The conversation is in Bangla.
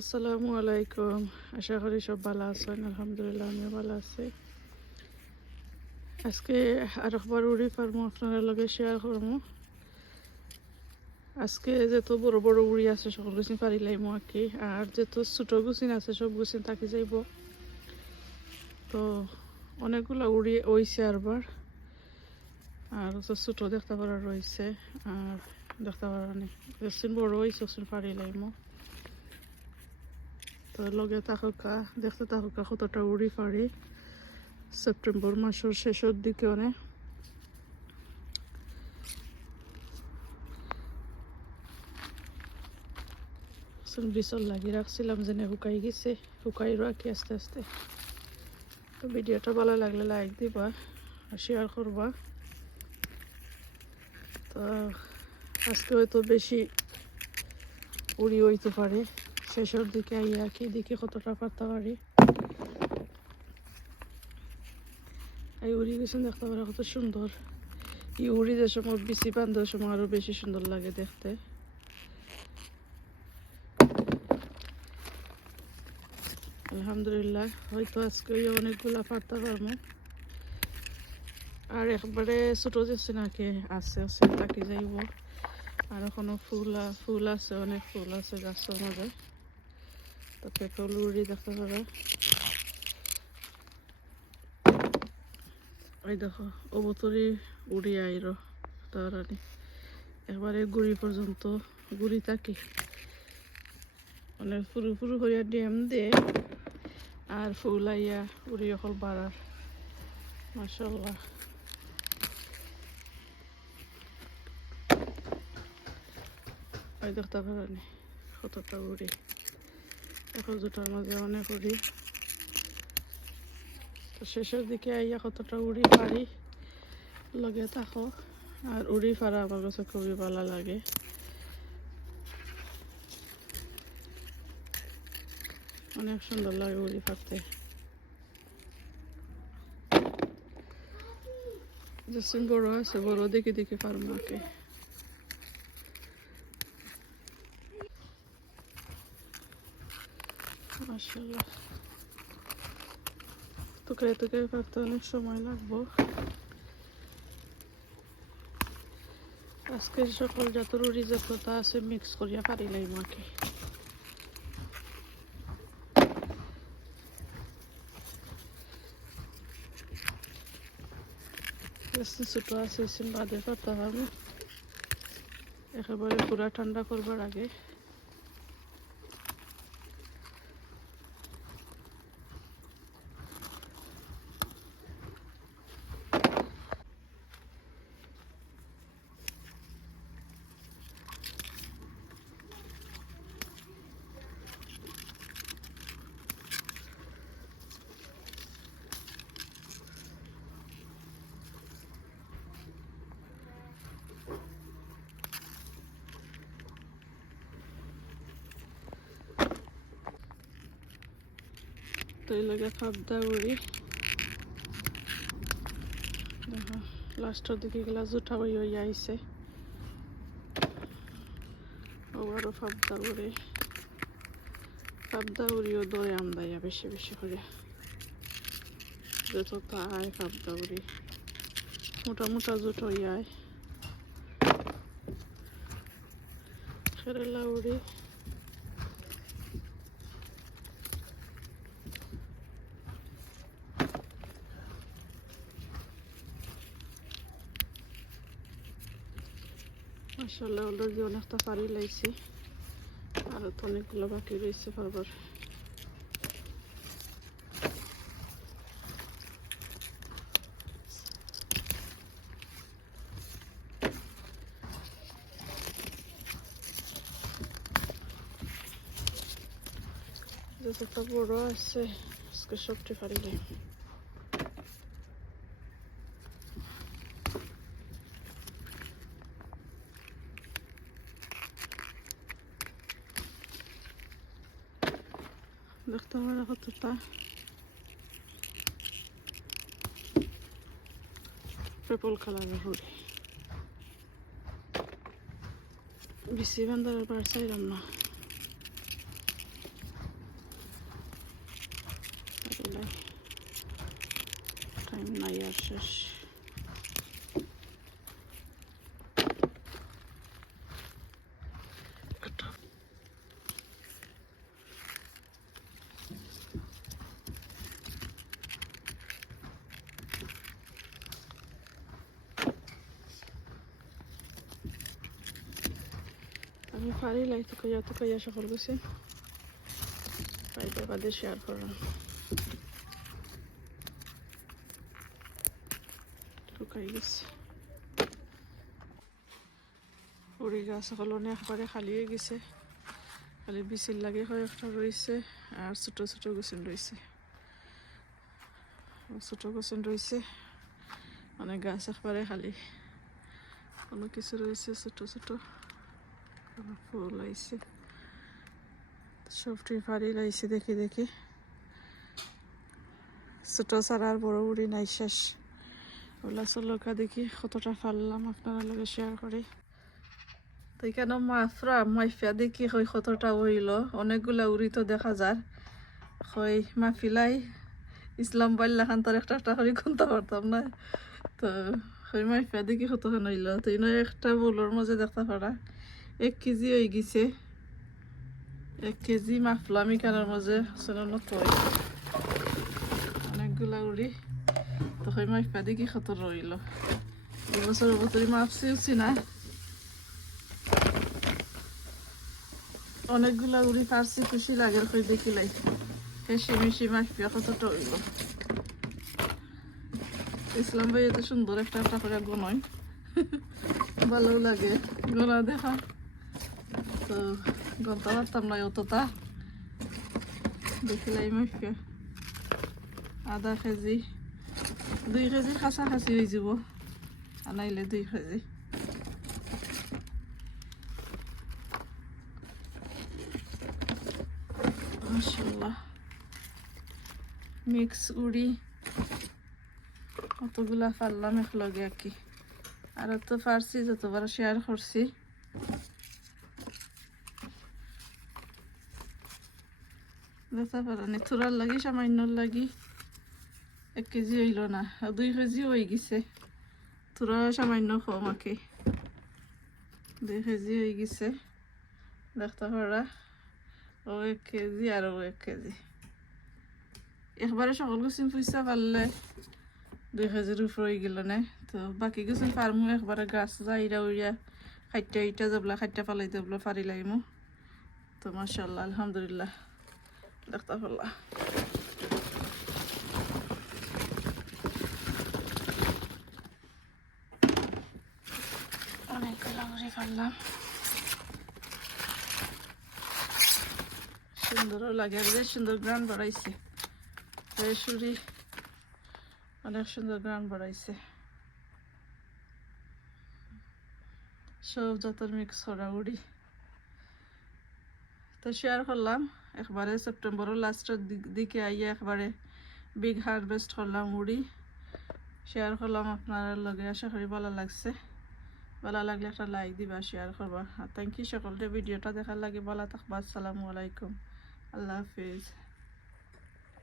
আসসালামু আলাইকুম। আশা করি সব ভালো আছেন। আলহামদুলিল্লাহ, আমিও ভালো আছি। আজকে আর একবার উড়ি পারব আপনার লগে শেয়ার করব আজকে যত বড় বড় উড়ি আছে, সকল গুছিন পারিলাইমো আর কি। আর যত ছোট গুছিন আছে, সব গুছিন থাকি যাইব। তো অনেকগুলো উড়ি ওইছে আরবার। আর তো ছোটো দেখতে পারা রয়েছে। আর দেখতে পারা নেই গুছিন বড় হয়েছে গুছিন পারিলাইমো তো লগে থাকা দেখতে থাকা কতটা উড়ি পারি সেপ্টেম্বর মাসের শেষের দিকে অনেক। বিচল লাগি রাখছিলাম যেনে শুকাই গেছে। শুকাই রাখি আস্তে আস্তে। তো ভিডিওটা ভালো লাগলে লাইক দিবা আর শেয়ার করবা। তো আজকে হয়তো বেশি উড়ি হইতে পারে। শেষের দিকে আইয়া কি দিকে কতটা পারতে পারি এই উড়ি গেছেন দেখতে পারা কত সুন্দর। এই উড়ি যে সময় বেশি বান্ধব সময় আরও বেশি সুন্দর লাগে দেখতে। আলহামদুলিল্লাহ, হয়তো আজকে অনেকগুলা পারতে পারব আর একবারে ছোট যাচ্ছে নাকি, আছে আছে, তাকে যাইব। আর এখনও ফুল ফুল আছে, অনেক ফুল আছে গাছের মাঝে তো পেট্রোল উড়ি দেখতে পাবে ওই দেখো, অবতরি উড়ি আইরো তাড়াতাড়ি একবারে গুড়ি পর্যন্ত। গুড়ি থাকি মানে ফুরু ফুরু হইয়া ডিম দে, আর ফুল আইয়া উড়ি অকল বাড়ার। মাসাল্লাহ দেখতে পারেনি কতটা উড়ি। এখন দুটার মাঝে অনেক উড়ি। তো শেষের দিকে আইয়া কতটা উড়ি পারি লগে থাকো। আর উড়ি পারা আমার কাছে খুবই ভালো লাগে। অনেক সুন্দর লাগে উড়ি পারতে। বড় আছে বড় দেখে দেখে পারব নাকি মাশাল্লাহ টুকরে টুকরে করতে অনেক সময় লাগবো। আজকে সকল যত রুড়ি আছে মিক্স করিয়া পারিলাই মাকে। ছোট আছে বাদে পারতে পারব একেবারে পুরা ঠান্ডা করবার আগে। এই লাগে খাদ্যা উড়ি দেখো, লাস্টের দিকে গেলা জুঠা হয়ে হয়ে আইছে। ওবারও ফাবদা উড়ি ফাবদা উড়িও দই আমদাইয়া বেশি বেশি করে। যত তাই ফাবদা উড়ি মোটা মোটা জুট হয়ে আয় কেরালা উড়ি মাসাল্লাহ অলরেডি অনেকটা পারি লাইছে। আরও তো অনেকগুলো বাকি রয়েছে পারবার। যতটা বড় আছে, আজকে সবটি পারিলে Rahatlıkta var, rahatlıkta. Purple color hoodie. Bizi ben de varsaydım mı? Böyle. Time na. পারি লাইতে কইয়া তো কইয়া সকল গেছি পাইতে বাদে শেয়ার করাম লুকাই গেছে। উড়ি গাছ সকলনে একবারে খালি হয়ে গেছে। খালি বিচিল লাগে কয়েকটা রয়েছে, আর ছোট ছোট গোছন রয়েছে। ছোট গোছন রয়েছে মানে গাছ একবারে খালি। কোনো কিছু রয়েছে ছোট ছোট। ফুল আইছে। সবটি ফাড়ি লাইছে, দেখে দেখে। ছোট ছাড়া আর বড় উড়ি নাই শেষ। ওলা চলকা দেখি কতটা ফাললাম আপনারা লগে শেয়ার করে। তো এখানে মাফরা, মাইফিয়া দেখি হই কতটা হইল। অনেকগুলা উড়ি তো দেখা যায় হই, মাফিলাই, ইসলাম বাল্লা খান তার একটা একটা করে খুনতে পারতাম না। তো হই মাইফিয়া দেখি কতখান হইল। তো ইনো একটা বোলোর মাঝে দেখতে পারা এক কেজি হয়ে গেছে এক কেজি মাফলা আমি কানের মাঝে সেরকম তৈ অনেকগুলা উড়ি তো হই মাইফা দেখি কত রইল এবছর বছরই মাপছি উঠছি না অনেকগুলা উড়ি পারছি খুশি লাগে হই দেখিলাই হেসে মিশি মাফিয়া কতটা হইল ইসলাম ভাই এত সুন্দর একটা করে গনয় ভালো লাগে গোনা দেখা তো গনতে পারতাম না অতটা দেখিলাই মাফিয়া আধা কেজি, দুই কেজি কাছাকাছি হৈ যাব। আনাইলে দুই কেজি। মাশাল্লাহ মিক্স উড়ি কতগুলা পারলাম একলগে আর কি। আর তো পারছি, যতবার শেয়ার করছি। দেখতে পারেন থুরার লাগি সামান্য লাগি। এক কেজি হইল না দুই কেজি হয়ে গেছে। তোরা সামান্য কম আঁকে। দুই কেজি হয়ে গেছে। দেখতে পারা ও এক কেজি আর ও এক কেজি। একবারে সকল গুছিন পয়সা পারলে দুই কেজির উপর হয়ে গেল না। তো বাকি গুছিন পারমু, একবারে গাছ যাইরা উইরা খাইটা ইটা, যাবলা খাইটা পালাই যাবলা পারি লাগিমু তো মাশাল্লাহ, আলহামদুলিল্লাহ। দেখতে পারলা অনেকগুলো করে ফেললাম সুন্দরও লাগে আর সুন্দর গ্রান বাড়াইছে। শুরি অনেক সুন্দর গ্রান বাড়াইছে। সব জাতের মিক্স করা উড়ি। তো শেয়ার করলাম। একবারে সেপ্টেম্বরের লাস্টের দিকে আইয়া একবারে বিগ হারভেস্ট করলাম উড়ি শেয়ার করলাম। আপনার লগে আশা করি ভালো লাগছে। ভালো লাগলে একটা লাইক দিবা শেয়ার করবা। থ্যাংক ইউ সকলকে, ভিডিওটা দেখার লাগে ভালো থাকবা। আসসালামু আলাইকুম। আল্লাহ হাফিজ।